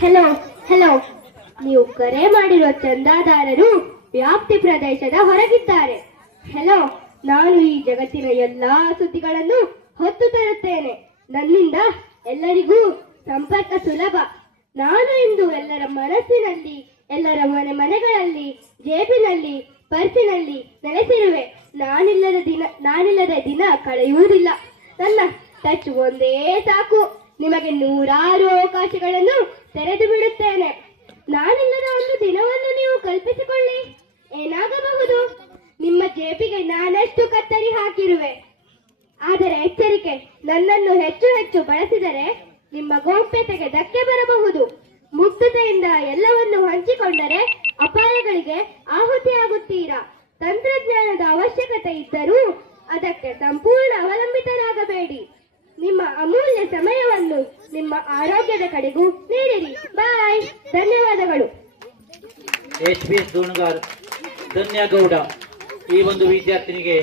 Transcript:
Hello hello, ನೀವು ಕರೆ ಮಾಡಿರುವ ಚಂದಾದಾರರು ವ್ಯಾಪ್ತಿ ಪ್ರದೇಶದ ಹೊರಗಿದ್ದಾರೆ. ಹಲೋ, ನಾನು ಈ ಜಗತ್ತಿನ ಎಲ್ಲಾ ಸುದ್ದಿಗಳನ್ನು ಹೊತ್ತು ತರುತ್ತೇನೆ. ನನ್ನಿಂದ ಎಲ್ಲರಿಗೂ ಸಂಪರ್ಕ ಸುಲಭ. ನಾನು ಇಂದು ಎಲ್ಲರ ಮನಸ್ಸಿನಲ್ಲಿ, ಎಲ್ಲರ ಮನೆಗಳಲ್ಲಿ, ಜೇಬಿನಲ್ಲಿ, ಪರ್ಸಿನಲ್ಲಿ ನೆಲೆಸಿರುವೆ. ನಾನಿಲ್ಲದ ದಿನ ಕಳೆಯುವುದಿಲ್ಲ. ನನ್ನ ಟಚ್ ಒಂದೇ ಸಾಕು, ನಿಮಗೆ ನೂರಾರು ಅವಕಾಶಗಳನ್ನು ತೆರೆದು ಬಿಡುತ್ತೇನೆ. ನಾನಿಲ್ಲದ ಒಂದು ದಿನವನ್ನು ನೀವು ಕಲ್ಪಿಸಿಕೊಳ್ಳಿ, ಏನಾಗಬಹುದು? ನಿಮ್ಮ ಜೇಬಿಗೆ ನಾನೆಷ್ಟು ಕತ್ತರಿ ಹಾಕಿರುವೆ. ಆದರೆ ಎಚ್ಚರಿಕೆ, ನನ್ನನ್ನು ಹೆಚ್ಚು ಹೆಚ್ಚು ಬಳಸಿದರೆ ನಿಮ್ಮ ಗೌಪ್ಯತೆಗೆ ಧಕ್ಕೆ ಬರಬಹುದು. ಮುಕ್ತತೆಯಿಂದ ಎಲ್ಲವನ್ನು ಹಂಚಿಕೊಂಡರೆ ಅಪಾಯಗಳಿಗೆ ಆಹುತಿಯಾಗುತ್ತೀರಾ. ತಂತ್ರಜ್ಞಾನದ ಅವಶ್ಯಕತೆ ಇದ್ದರೂ ಅದಕ್ಕೆ ಸಂಪೂರ್ಣ ಅವಲಂಬಿತರಾಗಬೇಡಿ. ನಿಮ್ಮ ಅಮೂಲ್ಯ ಸಮಯವನ್ನು ನಿಮ್ಮ ಆರೋಗ್ಯದ ಕಡೆಗೂ ನೀಡಿರಿ. ಬಾಯ್. ಧನ್ಯವಾದಗಳು. ಎಚ್.ಪಿ.ಎಸ್. ದೋಣಗಾರ್ ಧನ್ಯಗೌಡ ಈ ಒಂದು ವಿದ್ಯಾರ್ಥಿನಿಗೆ